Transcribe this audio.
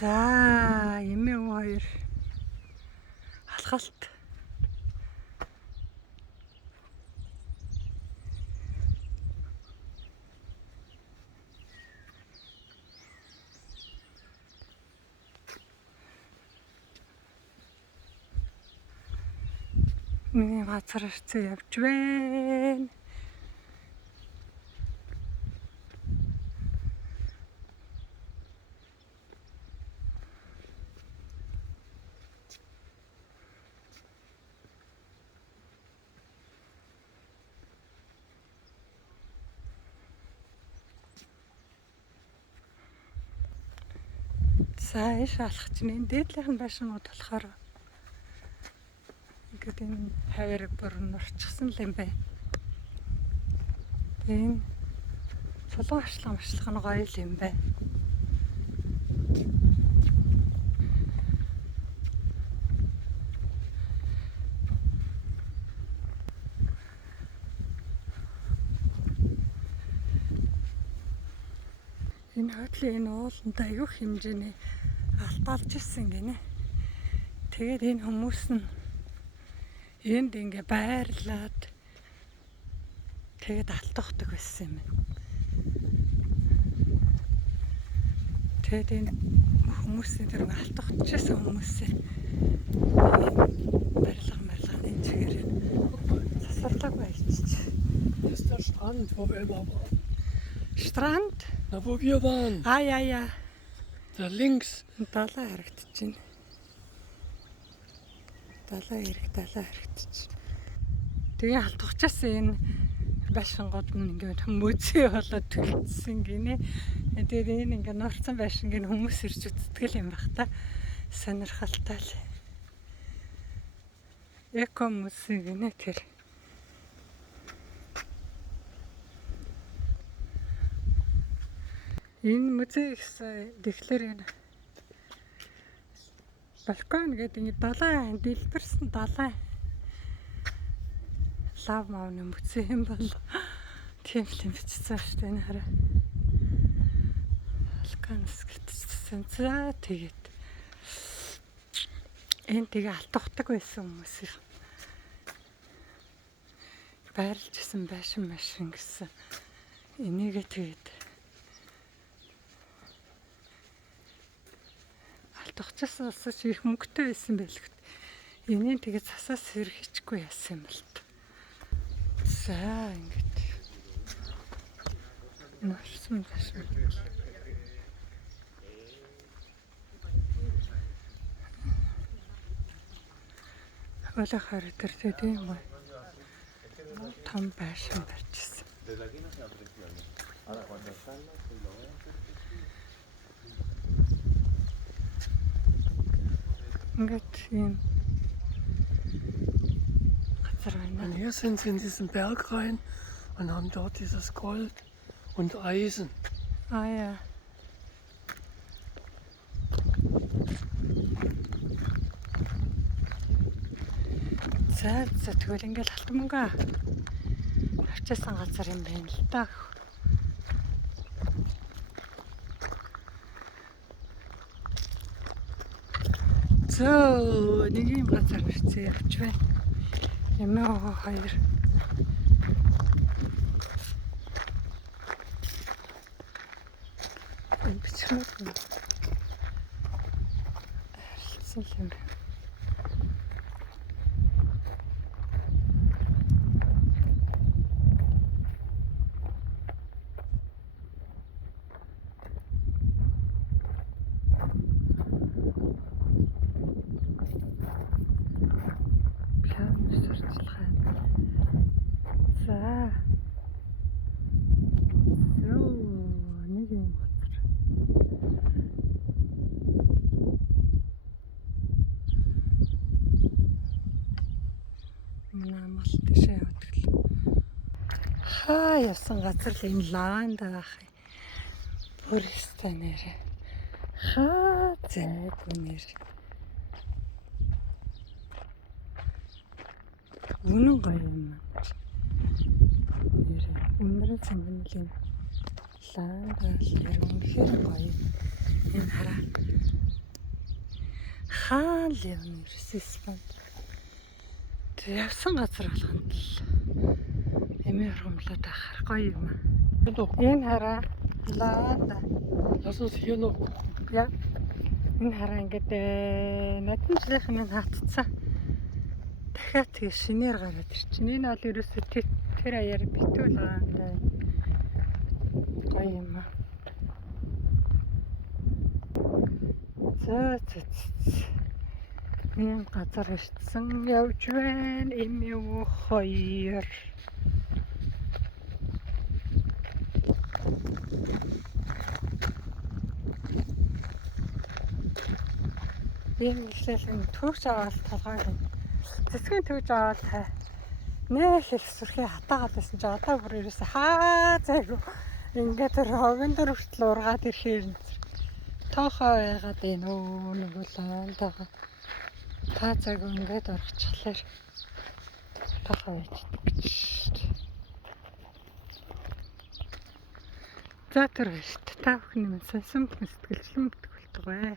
За, эмээ хоёр алхалт. Миний газар ирцээ явж байна. За, иш алхаж байна. Дээдлийнх нь байшингууд болохоор ингээд энэ хавар бүр нурчсан л юм байна. Энэ чулуун арчлага нь гоё л юм байна. Энэ хотлын энэ ууланд аюух хэмжээний алталж ирсэн гинэ. Тэгээд энэ хүмүүс нь энд ингээ байрлаад тэгээд алтгахдаг байсан юм. Тэгээд энэ хүмүүсийн тэр алтгахчихсан хүмүүсээ барилганы чигээр засварлаг байчих. Das ist der Strand, wo wir immer waren. Strand? Da wo wir waren. Ja. Da links. Далаа харагдчихэв. Далаа харагдчихэв. Тэгээ алтгахчаасан энэ байшингууд нь ингээд музей болоод төлөвлөсөн гинэ. Тэгээд энэ ингээд норцсон байшингийн хүмүүс ирж үзтгэл юм бах та. Сонирхолтой л. Эко музей гинэ тэр. Энэ музей гэсэн тэгэхээр энэ балкон гэдэг ингэ далайн дэлбэрсэн далайн лав маавны музей юм бол тийм л бичсэн шүү дээ энэ хараа. Балконс гэтсэн. За тэгээд энэ тэгээ алтгахдаг байсан хүмүүс их байрлж исэн байшин машин гэсэн энийгээ тэгээд алтгахчаас улсаж их мөнгөтэй байсан байлгт. Энийг тэгээд цасаас сэрхихгүй яасан юм бол та. За ингээд нэрсэн байсан. Хөлөөр тэр тийм гоё. Том байшин барьчихсан. Und hier sind sie in diesen Berg rein und haben dort dieses Gold und Eisen. Ah ja. За тэгвэл ингээл алт мөнгө авчаасан газар юм байна л та. За нэг юм газар ирцээ явж байна. Эмээ хоёр. Энэ бичмүүд нь харилцсан юм байна. Явсан газар л энэ лаванда байх юм. Бүрхстэй нэрээ. Зайгүй нэр. Үнэн гоё юм. Нэрээ. Өнөрөө цэнгэнэлийн лаванда л нэр үнэхээр гоё. Энэ хараа. хаана л явна Испанд. Тэр явсан газар болгонд л эмээ ургамлаад ахаар гоё юм. Энэ хараа лаанда. Lass uns hier noch. Яа. Энэ хараа ингээд надад жилийнхэн нь хатцсан. Дахиад тэгээ шинээр гараад ирчин. Энэ бол ерөөсөө тэр аяар битүүл гаанда. Гоё юм аа. Ийм газар ирсэн явж байна. Эмээ өө хоёр. Ийм илсэн төгс аваад толгой. Цэцгийн төгж аваад нэх их сүрхий хатаагаад байсан чи одоо бүр ерөөсө хаа зайгүй. Ингээд тэр хогийн дээр хүртэл ургаад ирэхээр тоохоо байгаад байна өө нөгөө лаантайгаа. Та цаг ингээд орчихлаа. Тоохоо байждаг гэж. За тэр шүү дээ. Та бүхний минь сонсон сэтгэлжлэн бүтгүүлдэг бай.